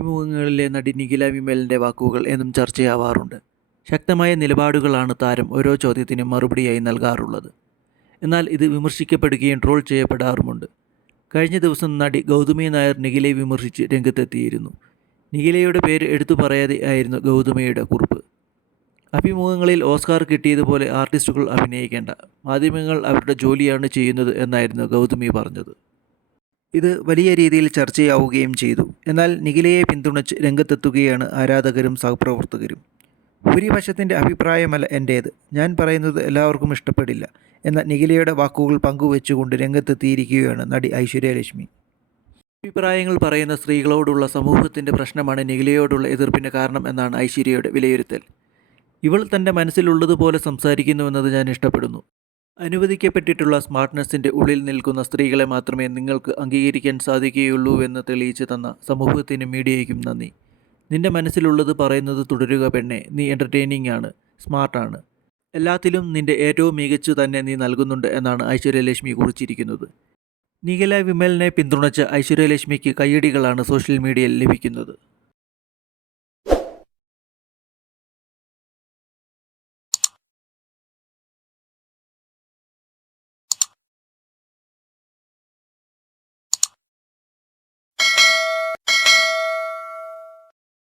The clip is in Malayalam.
അഭിമുഖങ്ങളിലെ നടി നിഖില വിമലിന്റെ വാക്കുകൾ എന്നും ചർച്ചയാവാറുണ്ട്. ശക്തമായ നിലപാടുകളാണ് താരം ഓരോ ചോദ്യത്തിനും മറുപടിയായി നൽകാറുള്ളത്. എന്നാൽ ഇത് വിമർശിക്കപ്പെടുകയും ട്രോൾ ചെയ്യപ്പെടാറുമുണ്ട്. കഴിഞ്ഞ ദിവസം നടി ഗൗതമി നായർ നിഖിലയെ വിമർശിച്ച് രംഗത്തെത്തിയിരുന്നു. നിഖിലയുടെ പേര് എടുത്തു പറയാതെ ആയിരുന്നു ഗൗതമിയുടെ കുറിപ്പ്. അഭിമുഖങ്ങളിൽ ഓസ്കാർ കിട്ടിയതുപോലെ ആർട്ടിസ്റ്റുകൾ അഭിനയിക്കേണ്ട മാധ്യമങ്ങൾ അവരുടെ ജോലിയാണ് ചെയ്യുന്നത് എന്നായിരുന്നു ഗൗതമി പറഞ്ഞത്. ഇത് വലിയ രീതിയിൽ ചർച്ചയാവുകയും ചെയ്തു. എന്നാൽ നിഖിലയെ പിന്തുണച്ച് രംഗത്തെത്തുകയാണ് ആരാധകരും സഹപ്രവർത്തകരും. ഭൂരിപക്ഷത്തിന്റെ അഭിപ്രായമല്ല എന്റേത് ഞാൻ പറയുന്നത് എല്ലാവർക്കും ഇഷ്ടപ്പെടില്ല എന്ന നിഖിലയുടെ വാക്കുകൾ പങ്കുവെച്ചുകൊണ്ട് രംഗത്തെത്തിയിരിക്കുകയാണ് നടി ഐശ്വര്യലക്ഷ്മി. അഭിപ്രായങ്ങൾ പറയുന്ന സ്ത്രീകളോടുള്ള സമൂഹത്തിന്റെ പ്രശ്നമാണ് നിഖിലയോടുള്ള എതിർപ്പിന് കാരണം എന്നാണ് ഐശ്വര്യയുടെ വിലയിരുത്തൽ. ഇവൾ തന്റെ മനസ്സിലുള്ളതുപോലെ സംസാരിക്കുന്നുവെന്നത് ഞാൻ ഇഷ്ടപ്പെടുന്നു. അനുവദിക്കപ്പെട്ടിട്ടുള്ള സ്മാർട്ട്നെസ്സിന്റെ ഉള്ളിൽ നിൽക്കുന്ന സ്ത്രീകളെ മാത്രമേ നിങ്ങൾക്ക് അംഗീകരിക്കാൻ സാധിക്കുകയുള്ളൂ എന്ന് തെളിയിച്ചു തന്ന സമൂഹത്തിനും മീഡിയയ്ക്കും നന്ദി. നിന്റെ മനസ്സിലുള്ളത് പറയുന്നത് തുടരുക പെണ്ണെ. നീ എന്റർടൈനിങ് ആണ് സ്മാർട്ടാണ്. എല്ലാത്തിലും നിന്റെ ഏറ്റവും മികച്ചു തന്നെ നീ നൽകുന്നുണ്ട് എന്നാണ് ഐശ്വര്യലക്ഷ്മി കുറിച്ചിരിക്കുന്നത്. നിഖില വിമലിനെ പിന്തുണച്ച ഐശ്വര്യലക്ഷ്മിക്ക് കയ്യടികളാണ് സോഷ്യൽ മീഡിയയിൽ ലഭിക്കുന്നത്.